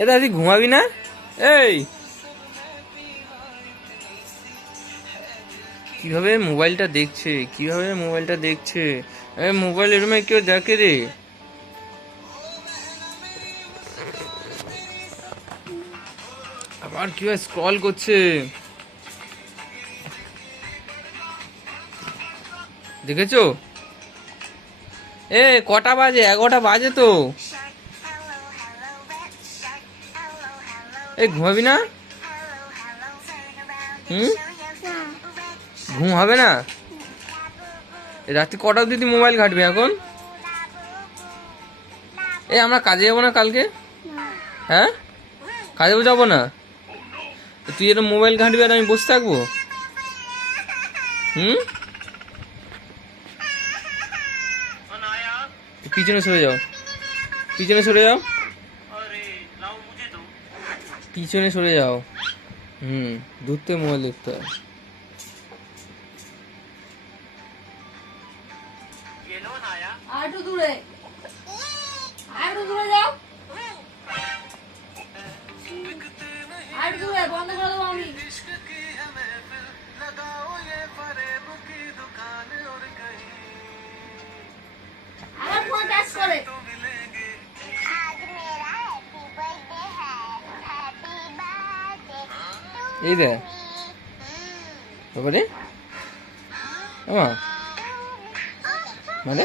এটা তুই ঘুমাবি না? এই কিভাবে মোবাইলটা দেখছে, কিভাবে মোবাইলটা দেখছে। মোবাইল রুমে কেউ দেখে রে। আবার কিভাবে স্ক্রল করছে দেখেছো? কটা বাজে? 11টা বাজে তো। ঘুমাবি না? ঘুম হবে না? রাত্রি কটা অব্দি তুই মোবাইল ঘাটবি এখন? আমরা কাজে যাবো না কালকে? হ্যাঁ, কাজেও যাবো না। তুই এটা মোবাইল ঘাঁটবি আর আমি বসে থাকবো? পিছনে সরে যাও, পিছনে সরে যাও, পিছনে সরে যাও। দূর থেকে মোবাইল দেখতে হয়। আরেকটু দূরে, আরেকটু দূরে যাও, আরেকটু দূরে, বন্ধ করে দেবো আমি। আমার ফোন টাচ করে। এই দে বাবারে, মানে